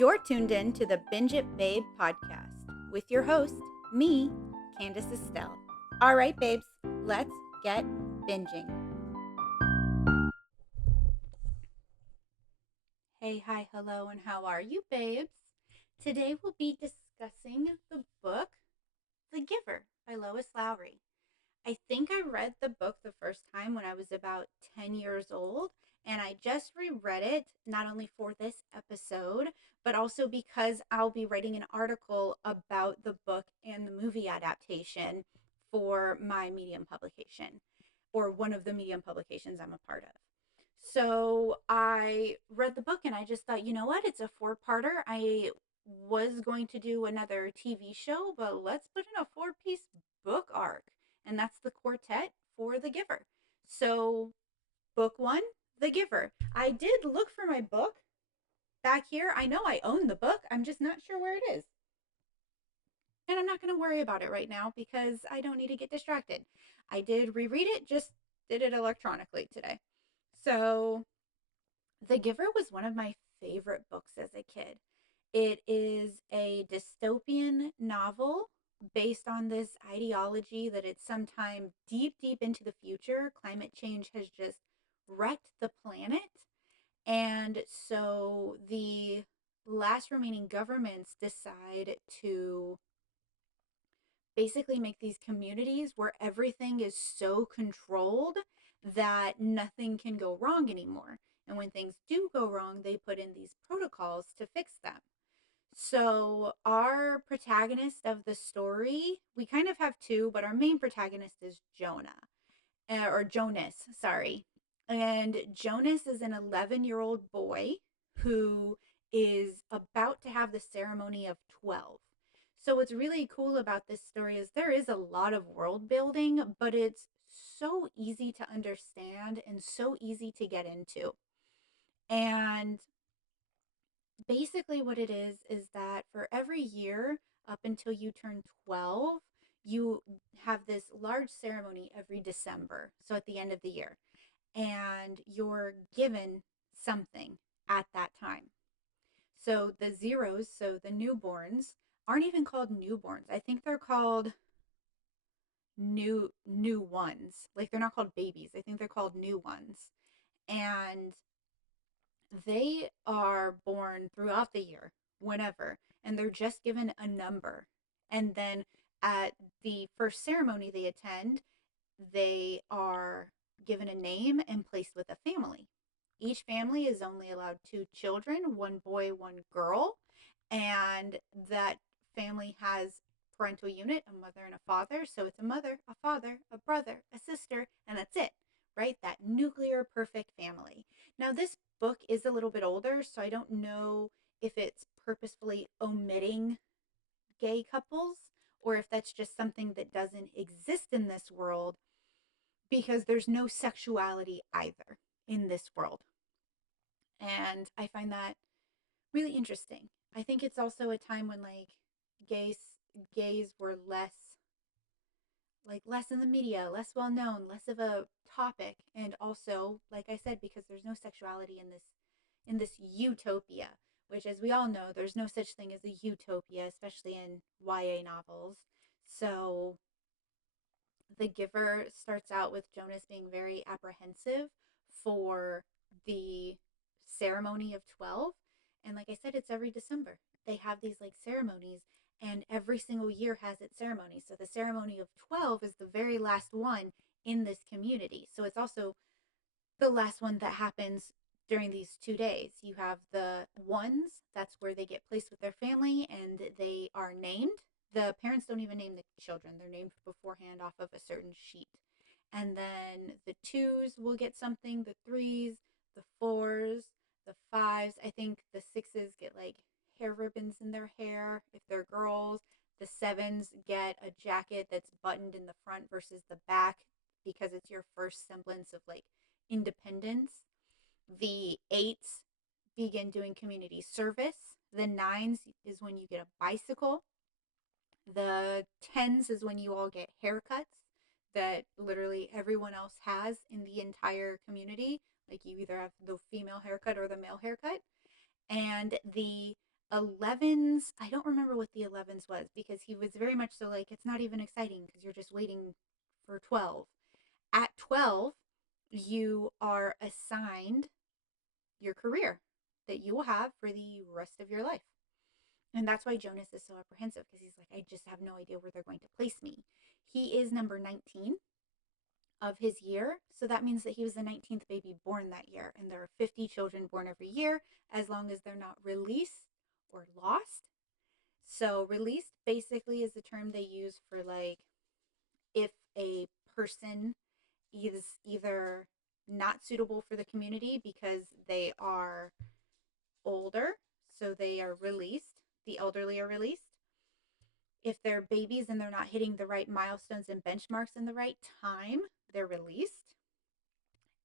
You're tuned in to the Binge It Babe podcast with your host, me, Candace Estelle. All right, babes, let's get binging. Hey, hi, hello, and how are you, babes? Today we'll be discussing the book The Giver by Lois Lowry. I think I read the book the first time when I was about 10 years old, and I just reread it not only for this episode, but also because I'll be writing an article about the book and the movie adaptation for my Medium publication, or one of the Medium publications I'm a part of. So I read the book and I just thought, you know what? It's a four-parter. I was going to do another TV show, but let's put in a four-piece book arc. And that's the quartet for The Giver. So, book one, The Giver. I did look for my book back here. I know I own the book. I'm just not sure where it is. And I'm not going to worry about it right now because I don't need to get distracted. I did reread it, just did it electronically today. So, The Giver was one of my favorite books as a kid. It is a dystopian novel based on this ideology that it's sometime deep, deep into the future, climate change has just wrecked the planet. And so the last remaining governments decide to basically make these communities where everything is so controlled that nothing can go wrong anymore. And when things do go wrong, they put in these protocols to fix them. So, our protagonist of the story, we kind of have two, but our main protagonist is Jonah, or Jonas, sorry. And Jonas is an 11-year-old boy who is about to have the ceremony of 12. So what's really cool about this story is there is a lot of world building, but it's so easy to understand and so easy to get into. And basically what it is that for every year up until you turn 12, you have this large ceremony every December. So at the end of the year, and you're given something at that time. So the zeros, so the newborns, aren't even called newborns. I think they're called new ones. Like they're not called babies. I think they're called new ones. And they are born throughout the year, whenever, and they're just given a number. And then at the first ceremony they attend, they are given a name and placed with a family. Each family is only allowed two children, one boy, one girl, and that family has parental unit, a mother and a father. So it's a mother, a father, a brother, a sister, and that's it, right? That nuclear perfect family. Now, this book is a little bit older, so I don't know if it's purposefully omitting gay couples or if that's just something that doesn't exist in this world because there's no sexuality either in this world. And I find that really interesting. I think it's also a time when like gays gays were less in the media, less well known, less of a topic, and also, like I said, because there's no sexuality in this utopia, which as we all know, there's no such thing as a utopia, especially in YA novels. So the Giver starts out with Jonas being very apprehensive for the ceremony of 12. And like I said, it's every December. They have these like ceremonies, and every single year has its ceremony. So the ceremony of 12 is the very last one in this community. So it's also the last one that happens during these 2 days. You have the ones, that's where they get placed with their family and they are named. The parents don't even name the children, they're named beforehand off of a certain sheet. And then the twos will get something, the threes, the fours, the fives. I think the sixes get like hair ribbons in their hair if they're girls. The sevens get a jacket that's buttoned in the front versus the back because it's your first semblance of like independence. The eights begin doing community service. The nines is when you get a bicycle. The tens is when you all get haircuts that literally everyone else has in the entire community. Like you either have the female haircut or the male haircut. And the 11s, I don't remember what the 11s was because he was very much so like, it's not even exciting because you're just waiting for 12. At 12, you are assigned your career that you will have for the rest of your life. And that's why Jonas is so apprehensive because he's like, I just have no idea where they're going to place me. He is number 19 of his year. So that means that he was the 19th baby born that year. And there are 50 children born every year as long as they're not released or lost. So, released basically is the term they use for like if a person is either not suitable for the community because they are older, so they are released, the elderly are released. If they're babies and they're not hitting the right milestones and benchmarks in the right time, they're released.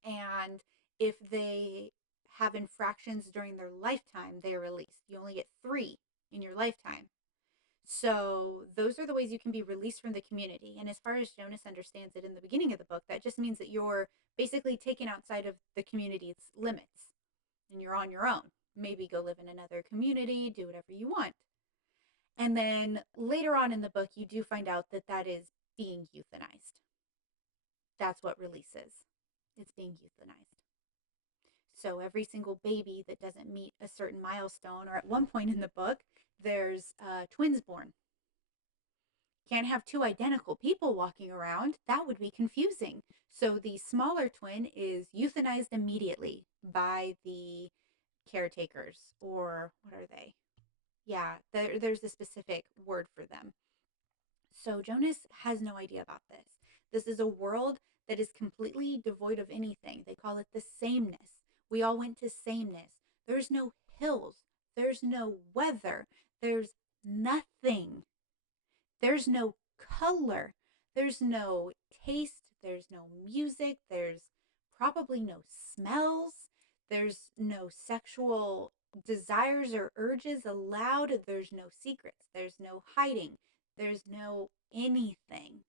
And if they have infractions during their lifetime, they are released. You only get 3 in your lifetime. So those are the ways you can be released from the community. And as far as Jonas understands it in the beginning of the book, that just means that you're basically taken outside of the community's limits and you're on your own. Maybe go live in another community, do whatever you want. And then later on in the book, you do find out that that is being euthanized. That's what release is. It's being euthanized. So every single baby that doesn't meet a certain milestone, or at one point in the book, there's twins born. Can't have 2 identical people walking around. That would be confusing. So the smaller twin is euthanized immediately by the caretakers, or what are they? Yeah, there's a specific word for them. So Jonas has no idea about this. This is a world that is completely devoid of anything. They call it the sameness. We all went to sameness. There's no hills. There's no weather. There's nothing. There's no color. There's no taste. There's no music. There's probably no smells. There's no sexual desires or urges allowed. There's no secrets. There's no hiding. There's no anything.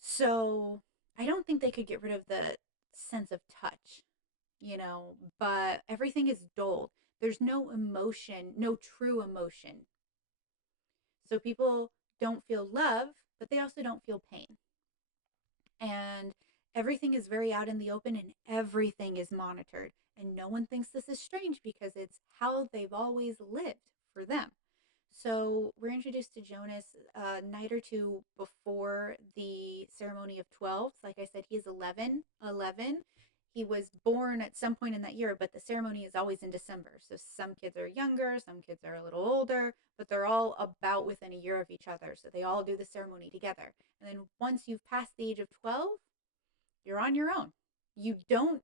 So I don't think they could get rid of the sense of touch, but everything is dulled. There's no emotion, no true emotion. So people don't feel love, but they also don't feel pain. And everything is very out in the open and everything is monitored. And no one thinks this is strange because it's how they've always lived for them. So we're introduced to Jonas a night or two before the ceremony of 12. Like I said, he's 11. 11. He was born at some point in that year, but the ceremony is always in December. So some kids are younger, some kids are a little older, but they're all about within a year of each other. So they all do the ceremony together. And then once you've passed the age of 12, you're on your own. You don't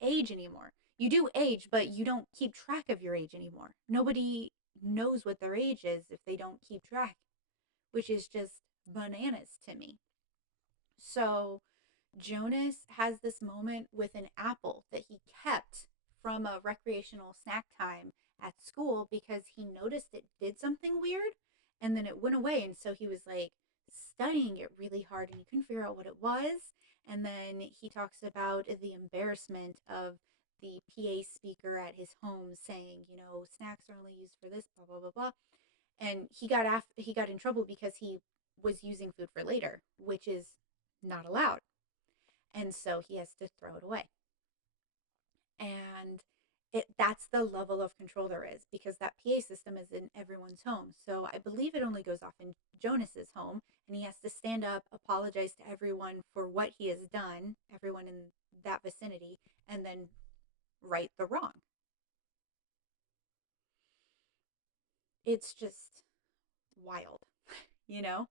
age anymore. You do age, but you don't keep track of your age anymore. Nobody knows what their age is if they don't keep track, which is just bananas to me. So Jonas has this moment with an apple that he kept from a recreational snack time at school because he noticed it did something weird and then it went away. And so he was like studying it really hard and he couldn't figure out what it was. And then he talks about the embarrassment of the PA speaker at his home saying, snacks are only used for this, blah, blah, blah, blah. And he got in trouble because he was using food for later, which is not allowed. And so he has to throw it away. And that's the level of control there is because that PA system is in everyone's home. So I believe it only goes off in Jonas's home, and he has to stand up, apologize to everyone for what he has done, everyone in that vicinity, and then right the wrong. It's just wild, you know?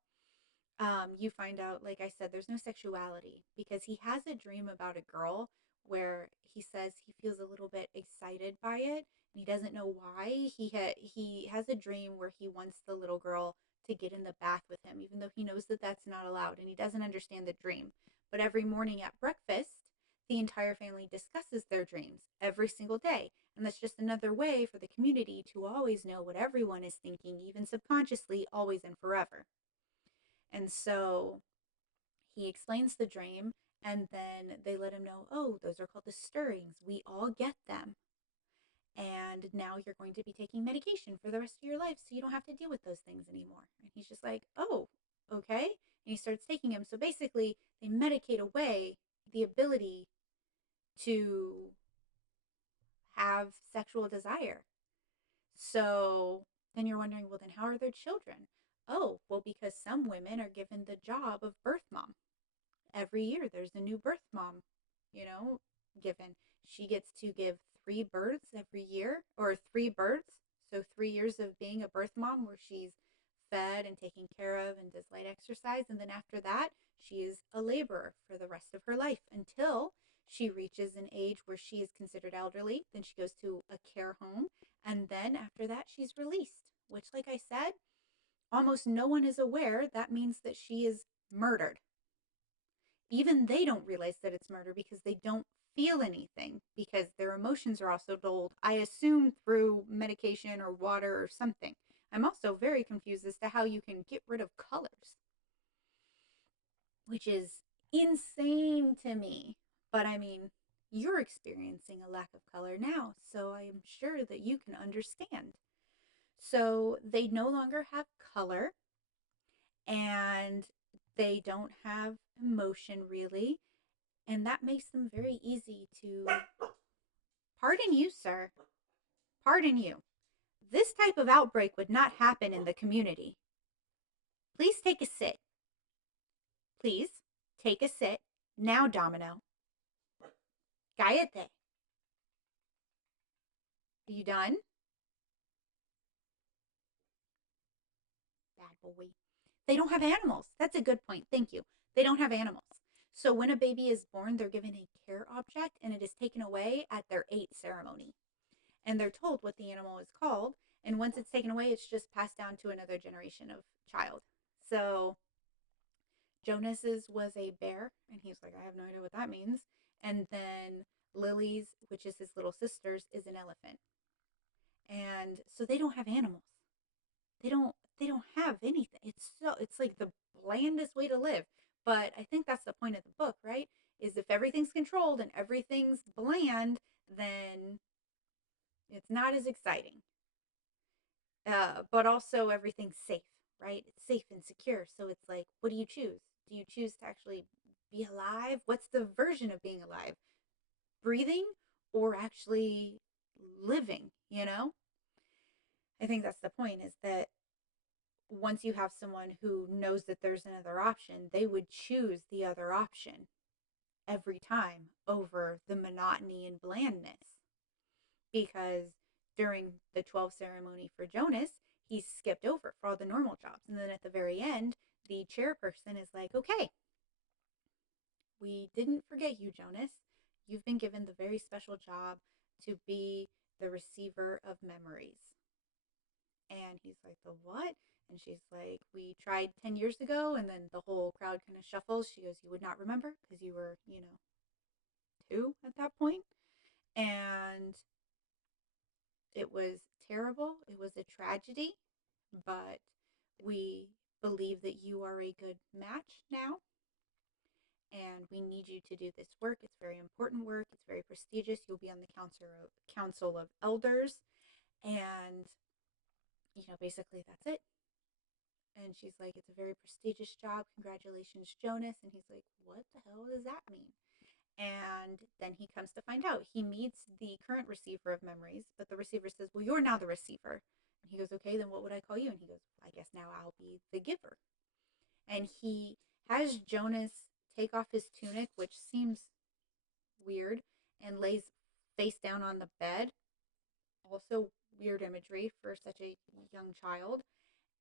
You find out, like I said, there's no sexuality because he has a dream about a girl where he says he feels a little bit excited by it. And he doesn't know why. He has a dream where he wants the little girl to get in the bath with him, even though he knows that that's not allowed and he doesn't understand the dream. But every morning at breakfast, the entire family discusses their dreams every single day. And that's just another way for the community to always know what everyone is thinking, even subconsciously, always and forever. And so he explains the dream, and then they let him know, oh, those are called the stirrings. We all get them. And now you're going to be taking medication for the rest of your life so you don't have to deal with those things anymore. And he's just like, oh, okay. And he starts taking them. So basically, they medicate away the ability to have sexual desire. So then you're wondering, well, then how are their children? Oh, well, because some women are given the job of birth mom. Every year there's a new birth mom, you know, given. She gets to give 3 births every year, or 3 births. So 3 years of being a birth mom where she's fed and taken care of and does light exercise. And then after that, she is a laborer for the rest of her life until she reaches an age where she is considered elderly. Then she goes to a care home. And then after that, she's released, which, like I said, almost no one is aware. That means that she is murdered. Even they don't realize that it's murder because they don't feel anything, because their emotions are also dulled, I assume, through medication or water or something. I'm also very confused as to how you can get rid of colors, which is insane to me. But I mean, you're experiencing a lack of color now, so I am sure that you can understand. So they no longer have color, and they don't have emotion really, and that makes them very easy to. Pardon you, sir. Pardon you. This type of outbreak would not happen in the community. Please take a sit. Please take a sit. Now, Domino. Cállate. Are you done? Bad boy. They don't have animals. That's a good point. Thank you. They don't have animals. So when a baby is born, they're given a care object and it is taken away at their 8th ceremony. And they're told what the animal is called. And once it's taken away, it's just passed down to another generation of child. So Jonas's was a bear, and he's like, I have no idea what that means. And then Lily's, which is his little sister's, is an elephant. And so they don't have animals. They don't have anything. It's like the blandest way to live. But I think that's the point of the book, right? Is if everything's controlled and everything's bland, then it's not as exciting. But also everything's safe, right? It's safe and secure. So it's like, what do you choose? Do you choose to actually be alive? What's the version of being alive? Breathing or actually living, you know? I think that's the point, is that once you have someone who knows that there's another option, they would choose the other option every time over the monotony and blandness. Because during the 12 ceremony for Jonas, he's skipped over for all the normal jobs. And then at the very end, the chairperson is like, okay, we didn't forget you, Jonas. You've been given the very special job to be the receiver of memories. And he's like, the what? And she's like, we tried 10 years ago. And then the whole crowd kind of shuffles. She goes, you would not remember because you were, 2 at that point. And it was terrible. It was a tragedy. But we believe that you are a good match now. And we need you to do this work. It's very important work. It's very prestigious. You'll be on the council of elders. And, basically that's it. And she's like, it's a very prestigious job. Congratulations, Jonas. And he's like, what the hell does that mean? And then he comes to find out. He meets the current receiver of memories, but the receiver says, well, you're now the receiver. And he goes, okay, then what would I call you? And he goes, I guess now I'll be the giver. And he has Jonas take off his tunic, which seems weird, and lays face down on the bed. Also weird imagery for such a young child.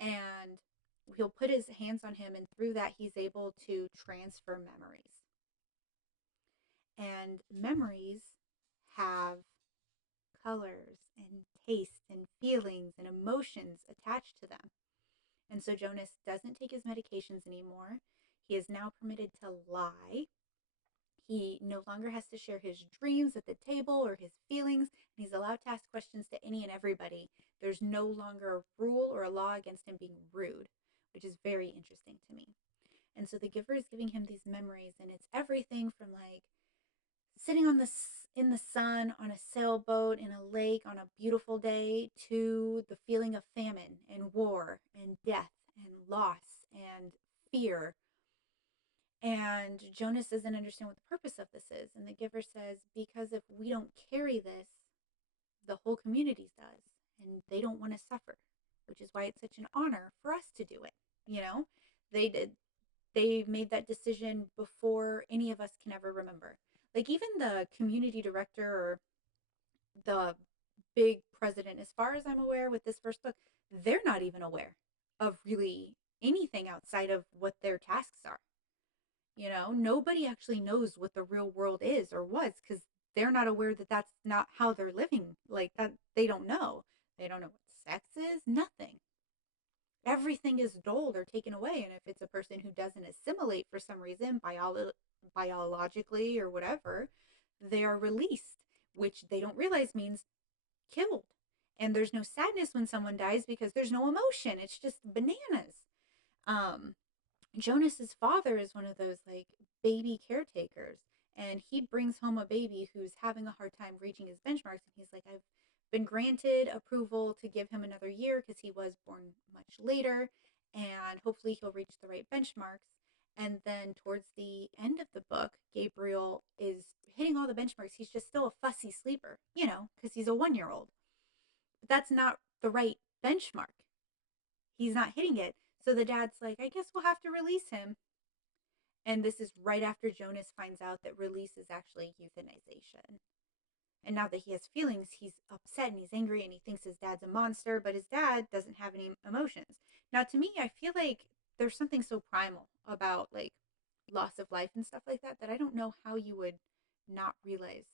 And he'll put his hands on him, and through that he's able to transfer memories. And memories have colors and taste and feelings and emotions attached to them. And so Jonas doesn't take his medications anymore. He is now permitted to lie. He no longer has to share his dreams at the table or his feelings, and he's allowed to ask questions to any and everybody. There's no longer a rule or a law against him being rude, which is very interesting to me. And so the giver is giving him these memories, and it's everything from like sitting in the sun, on a sailboat, in a lake, on a beautiful day, to the feeling of famine and war and death and loss and fear. And Jonas doesn't understand what the purpose of this is. And the giver says, because if we don't carry this, the whole community does. And they don't want to suffer, which is why it's such an honor for us to do it. You know, they did, they made that decision before any of us can ever remember. Like even the community director or the big president, as far as I'm aware with this first book, they're not even aware of really anything outside of what their tasks are. You know, nobody actually knows what the real world is or was because they're not aware that that's not how they're living. Like that, they don't know. They don't know what sex is, nothing. Everything is dulled or taken away. And if it's a person who doesn't assimilate for some reason, biologically or whatever, they are released, which they don't realize means killed. And there's no sadness when someone dies because there's no emotion. It's just bananas. Um, Jonas's father is one of those like baby caretakers, and he brings home a baby who's having a hard time reaching his benchmarks. And he's like, I've been granted approval to give him another year because he was born much later, and hopefully he'll reach the right benchmarks. And then towards the end of the book, Gabriel is hitting all the benchmarks. He's just still a fussy sleeper, you know, because he's a 1 year old. But that's not the right benchmark. He's not hitting it. So the dad's like, I guess we'll have to release him. And this is right after Jonas finds out that release is actually euthanization. And now that he has feelings, he's upset and he's angry and he thinks his dad's a monster, but his dad doesn't have any emotions. Now, to me, I feel like there's something so primal about like loss of life and stuff like that that I don't know how you would not realize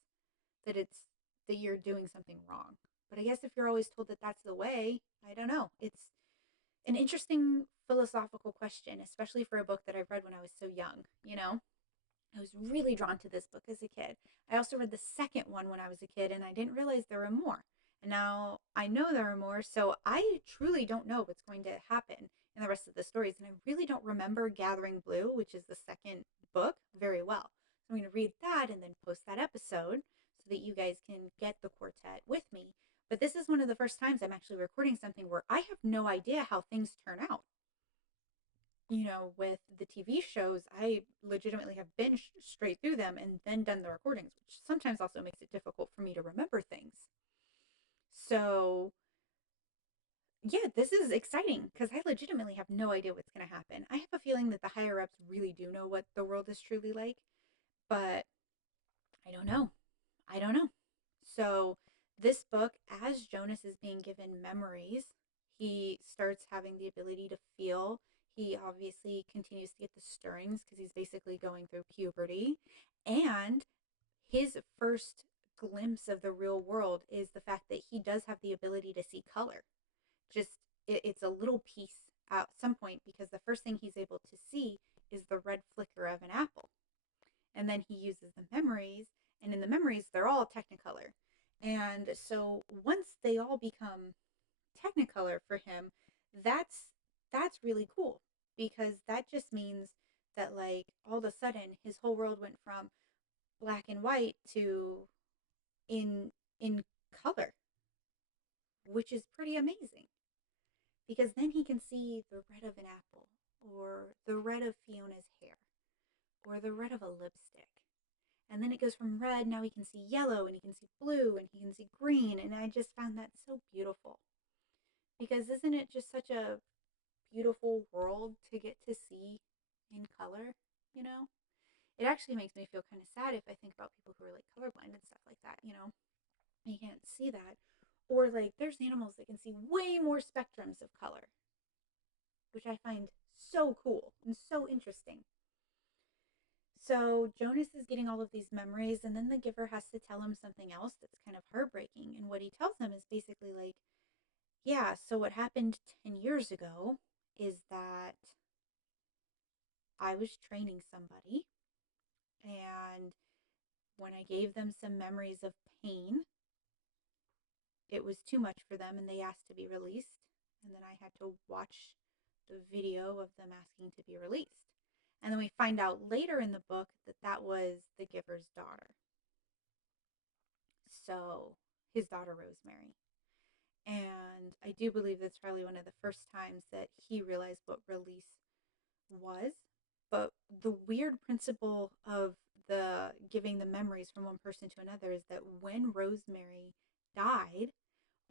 that you're doing something wrong. But I guess if you're always told that that's the way, I don't know. It's an interesting philosophical question, especially for a book that I read when I was so young, you know? I was really drawn to this book as a kid. I also read the second one when I was a kid and I didn't realize there were more. And now I know there are more, so I truly don't know what's going to happen in the rest of the stories. And I really don't remember Gathering Blue, which is the second book, very well. So I'm going to read that and then post that episode so that you guys can get the quartet with me. But this is one of the first times I'm actually recording something where I have no idea how things turn out. You know, with the TV shows, I legitimately have binged straight through them and then done the recordings, which sometimes also makes it difficult for me to remember things. So, yeah, this is exciting because I legitimately have no idea what's going to happen. I have a feeling that the higher ups really do know what the world is truly like, but I don't know. I don't know. So, this book, as Jonas is being given memories, he starts having the ability to feel. He obviously continues to get the stirrings because he's basically going through puberty. And his first glimpse of the real world is the fact that he does have the ability to see color. Just, it's a little piece at some point because the first thing he's able to see is the red flicker of an apple. And then he uses the memories, and in the memories, they're all Technicolor. And so once they all become Technicolor for him, that's that's really cool because that just means that like all of a sudden his whole world went from black and white to in color, which is pretty amazing because then he can see the red of an apple or the red of Fiona's hair or the red of a lipstick. And then it goes from red, now he can see yellow and he can see blue and he can see green. And I just found that so beautiful. Because isn't it just such a beautiful world to get to see in color, you know? It actually makes me feel kind of sad if I think about people who are like colorblind and stuff like that, you know? They can't see that. Or like there's animals that can see way more spectrums of color, which I find so cool and so interesting. So Jonas is getting all of these memories, and then the giver has to tell him something else that's kind of heartbreaking. And what he tells him is basically like, yeah, so what happened 10 years ago is that I was training somebody, and when I gave them some memories of pain, it was too much for them, and they asked to be released. And then I had to watch the video of them asking to be released. And then we find out later in the book that that was the giver's daughter. So his daughter Rosemary. And I do believe that's probably one of the first times that he realized what release was. But the weird principle of the giving the memories from one person to another is that when Rosemary died,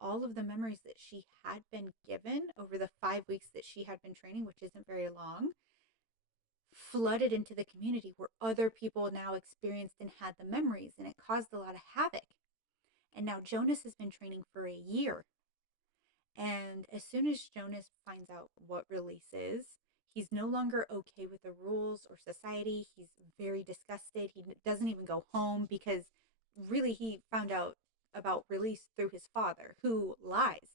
all of the memories that she had been given over the 5 weeks that she had been training, which isn't very long, flooded into the community where other people now experienced and had the memories, and it caused a lot of havoc. And now Jonas has been training for a year. And as soon as Jonas finds out what release is, he's no longer okay with the rules or society. He's very disgusted. He doesn't even go home because really he found out about release through his father, who lies.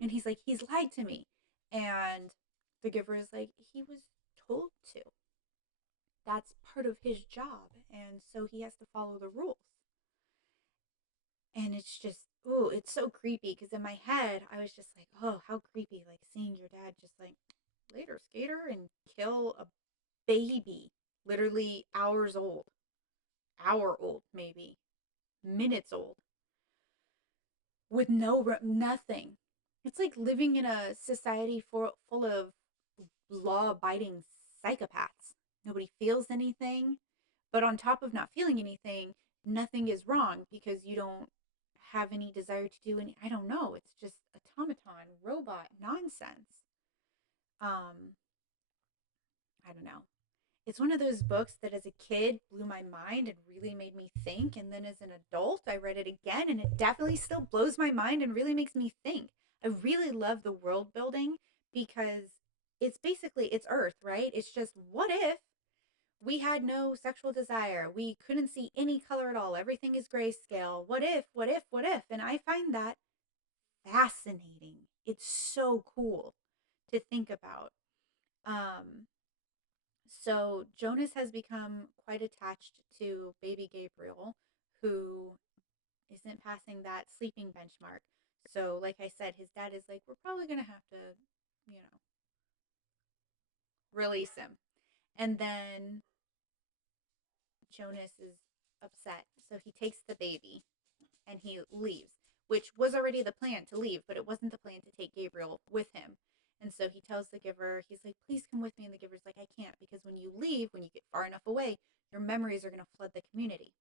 And he's like, he's lied to me. And the giver is like, he was told to. That's part of his job. And so he has to follow the rules. And it's just, oh, it's so creepy because in my head, I was just like, oh, how creepy. Like seeing your dad just like, later, skater, and kill a baby, literally hours old, hour old, maybe, minutes old, with nothing. It's like living in a society full of law abiding psychopaths. Nobody feels anything. But on top of not feeling anything, nothing is wrong because you don't have any desire to do any, I don't know. It's just automaton, robot nonsense. Um, I don't know. It's one of those books that as a kid blew my mind and really made me think. And then as an adult, I read it again and it definitely still blows my mind and really makes me think. I really love the world building because it's basically it's Earth, right? It's just what if we had no sexual desire? We couldn't see any color at all. Everything is grayscale. What if, what if, what if? And I find that fascinating. It's so cool to think about. Um, so Jonas has become quite attached to baby Gabriel, who isn't passing that sleeping benchmark. So, like I said, his dad is like, we're probably going to have to, you know, release him. And then Jonas is upset. So he takes the baby and he leaves, which was already the plan to leave, but it wasn't the plan to take Gabriel with him. And so he tells the giver, he's like, please come with me. And the giver's like, I can't, because when you leave, when you get far enough away, your memories are going to flood the community.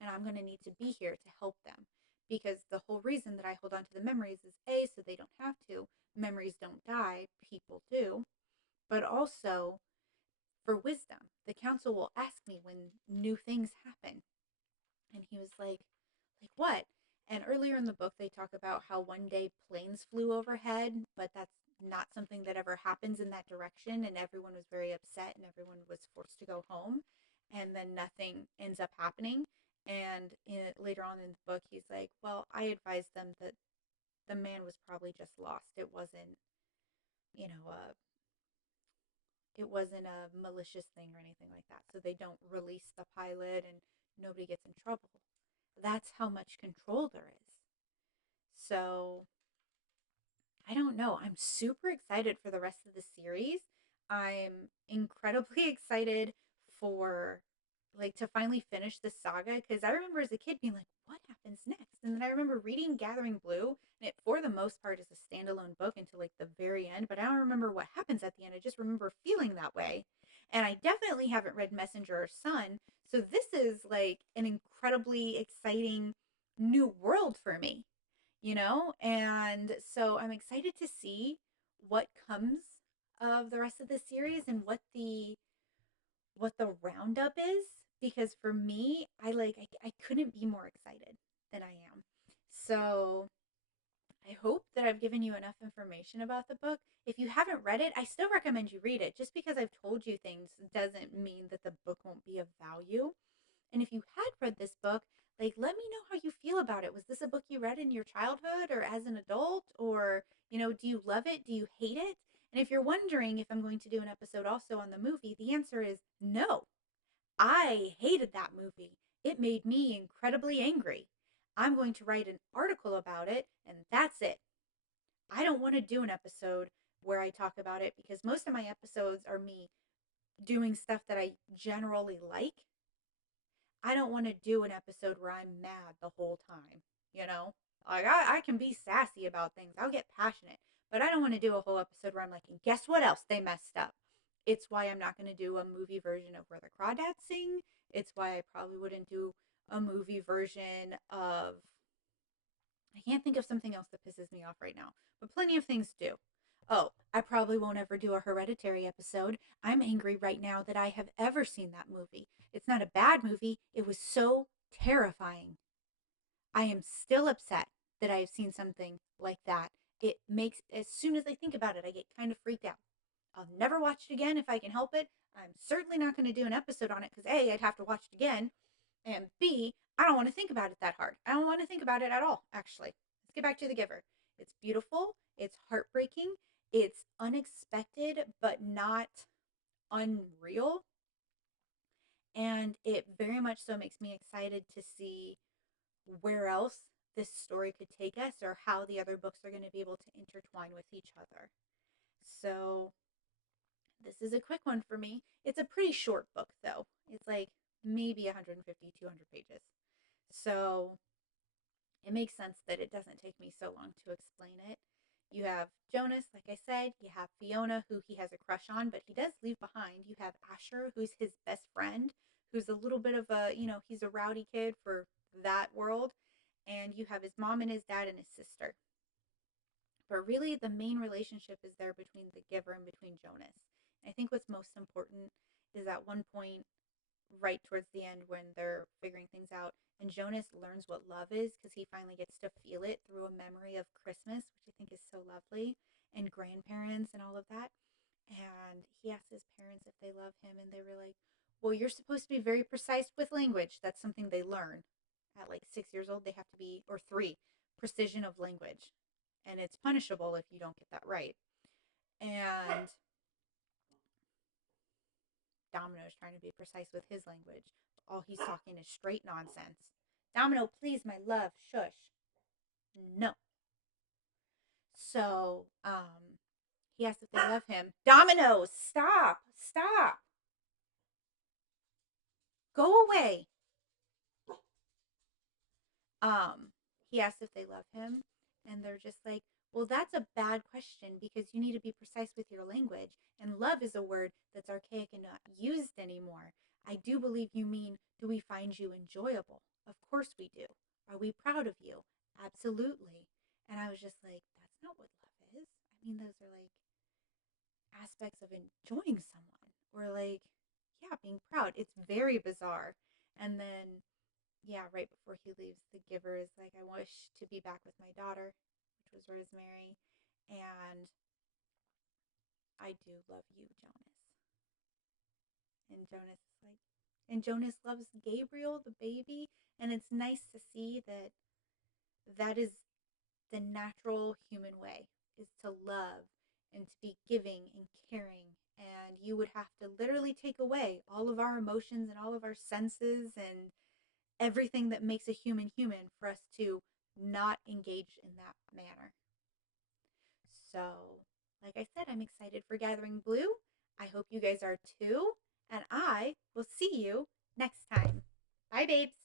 And I'm going to need to be here to help them. Because the whole reason that I hold on to the memories is A, so they don't have to. Memories don't die, people do. But also for wisdom. The council will ask me when new things happen. And he was like what? And earlier in the book, they talk about how one day planes flew overhead, but that's not something that ever happens in that direction. And everyone was very upset and everyone was forced to go home. And then nothing ends up happening. And later on in the book, he's like, well, I advised them that the man was probably just lost. It wasn't, you know, it wasn't a malicious thing or anything like that. So they don't release the pilot and nobody gets in trouble. That's how much control there is. So I don't know. I'm super excited for the rest of the series. I'm incredibly excited for like to finally finish the saga because I remember as a kid being like, what happens next? And then I remember reading Gathering Blue, and it for the most part is a standalone book until like the very end, but I don't remember what happens at the end. I just remember feeling that way. And I definitely haven't read Messenger or Son, so this is like an incredibly exciting new world for me, you know? And so I'm excited to see what comes of the rest of the series and what the roundup is, because for me, I couldn't be more excited than I am. So I hope that I've given you enough information about the book. If you haven't read it, I still recommend you read it. Just because I've told you things doesn't mean that the book won't be of value. And if you had read this book, like let me know how you feel about it. Was this a book you read in your childhood or as an adult? Or, do you love it? Do you hate it? And if you're wondering if I'm going to do an episode also on the movie, the answer is no. I hated that movie. It made me incredibly angry. I'm going to write an article about it, and that's it. I don't want to do an episode where I talk about it because most of my episodes are me doing stuff that I generally like. I don't want to do an episode where I'm mad the whole time. you know? Like, I can be sassy about things. I'll get passionate. But I don't want to do a whole episode where I'm like, and guess what else they messed up? It's why I'm not going to do a movie version of Where the Crawdads Sing. It's why I probably wouldn't do a movie version of. I can't think of something else that pisses me off right now, but plenty of things do. Oh, I probably won't ever do a Hereditary episode. I'm angry right now that I have ever seen that movie. It's not a bad movie, it was so terrifying. I am still upset that I have seen something like that. It makes, as soon as I think about it, I get kind of freaked out. I'll never watch it again if I can help it. I'm certainly not going to do an episode on it because A, I'd have to watch it again, and B, I don't want to think about it that hard. I don't want to think about it at all, actually. Let's get back to The Giver. It's beautiful, it's heartbreaking, it's unexpected, but not unreal. And it very much so makes me excited to see where else this story could take us or how the other books are going to be able to intertwine with each other. So, this is a quick one for me. It's a pretty short book, though. It's like maybe 150, 200 pages. So, it makes sense that it doesn't take me so long to explain it. You have Jonas, like I said. You have Fiona, who he has a crush on, but he does leave behind. You have Asher, who's his best friend, who's a little bit of a, he's a rowdy kid for that world. And you have his mom and his dad and his sister. But really, the main relationship is there between the giver and between Jonas. And I think what's most important is at one point, right towards the end, when they're figuring things out, and Jonas learns what love is because he finally gets to feel it through a memory of Christmas, which I think is so lovely, and grandparents and all of that. And he asked his parents if they love him, and they were like, well, you're supposed to be very precise with language. That's something they learn at like 6 years old. They have to be, or three, precision of language. And it's punishable if you don't get that right. And Domino's trying to be precise with his language. All he's talking is straight nonsense. Domino, please, my love, shush. No. So, he asks if they love him. Domino, stop, stop. Go away. He asks if they love him, and they're just like, well, that's a bad question because you need to be precise with your language, and love is a word that's archaic and not used anymore. I do believe you mean, do we find you enjoyable? Of course we do. Are we proud of you? Absolutely. And I was just like, that's not what love is. I mean, those are like aspects of enjoying someone or like, yeah, being proud. It's very bizarre. And then yeah, right before he leaves, the giver is like, I wish to be back with my daughter, which was Rosemary, and I do love you, Jonas. And Jonas is like, and Jonas loves Gabriel, the baby, and it's nice to see that that is the natural human way, is to love and to be giving and caring. And you would have to literally take away all of our emotions and all of our senses and everything that makes a human human for us to not engage in that manner. So, like I said, I'm excited for Gathering Blue. I hope you guys are too. And I will see you next time. Bye, babes.